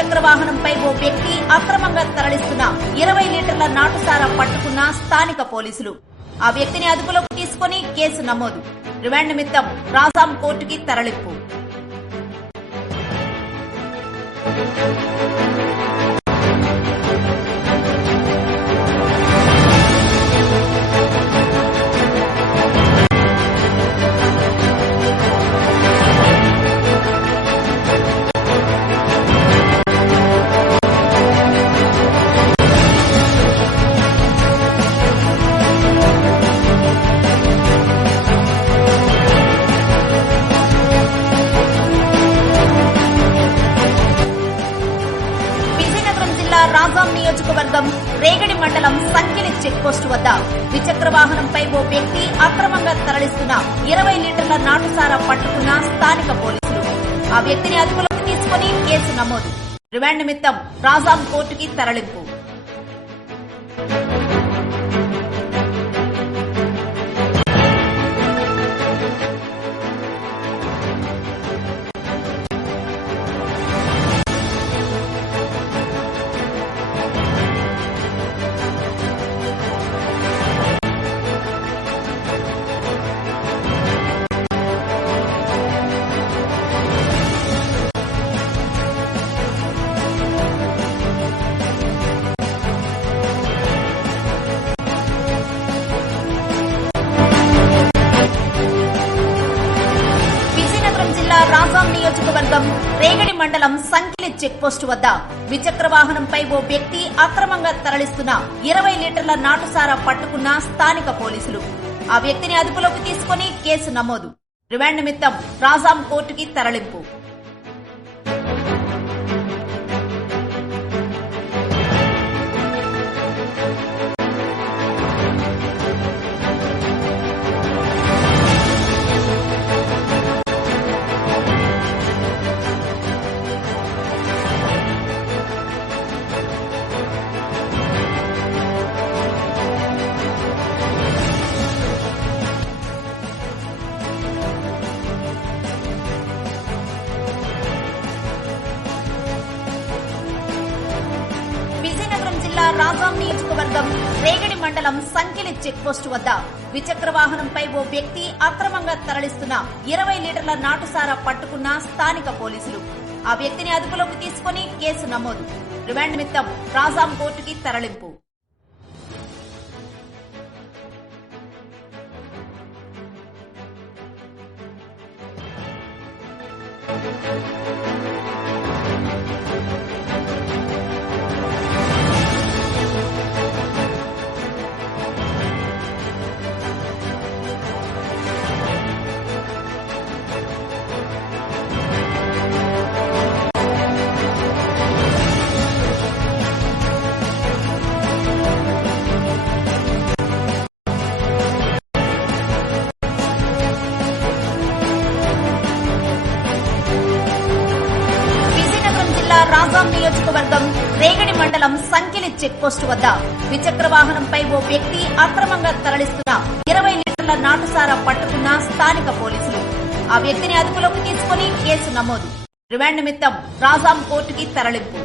ద్విచక్ర వాహనంపై ఓ వ్యక్తి అక్రమంగా తరలిస్తున్న 20 లీటర్ల నాటుసారా పట్టుకున్న స్థానిక పోలీసులు. ఆ వ్యక్తిని అదుపులోకి తీసుకుని కేసు నమోదు. రిమాండ్ నిమిత్తం రాజాం కోర్టుకి తరలింపు. రాజాం నియోజకవర్గం రేగడి మండలం సంకిలి చెక్పోస్టు వద్ద ద్విచక్ర వాహనంపై ఓ వ్యక్తి అక్రమంగా తరలిస్తున్న 20 లీటర్ల నాటుసారా పట్టుకున్న స్థానిక పోలీసులు. ఆ వ్యక్తిని అదుపులోకి తీసుకుని కేసు నమోదు. రిమాండ్ నిమిత్తం రాజాం కోర్టుకి తరలింపు. రాజాం నియోజకవర్గం రేగడి మండలం సంకిలి చెక్పోస్టు వద్ద ద్విచక్ర వాహనంపై ఓ వ్యక్తి అక్రమంగా తరలిస్తున్న 20 లీటర్ల నాటుసారా పట్టుకున్న స్థానిక పోలీసులు. ఆ వ్యక్తిని అదుపులోకి తీసుకుని కేసు నమోదు. రిమాండ్ నిమిత్తం రాజాం కోర్టుకి తరలింపు. రాజాం నియోజకవర్గం రేగడి మండలం సంకిలి చెక్పోస్టు వద్ద ద్విచక్ర వాహనంపై ఓ వ్యక్తి అక్రమంగా తరలిస్తున్న 20 లీటర్ల నాటుసారా పట్టుకున్న స్థానిక పోలీసులు. ఆ వ్యక్తిని అదుపులోకి తీసుకుని కేసు నమోదు. రిమాండ్ నిమిత్తం రాజాం కోర్టుకి తరలింపు. రాజాం నియోజకవర్గం రేగడి మండలం సంకిలి చెక్పోస్టు వద్ద ద్విచక్ర వాహనంపై ఓ వ్యక్తి అక్రమంగా తరలిస్తున్న 20 లీటర్ల నాటుసారా పట్టుకున్న స్థానిక పోలీసులు. ఆ వ్యక్తిని అదుపులోకి తీసుకుని కేసు నమోదు. రిమాండ్ నిమిత్తం రాజాం కోర్టుకి తరలింపు.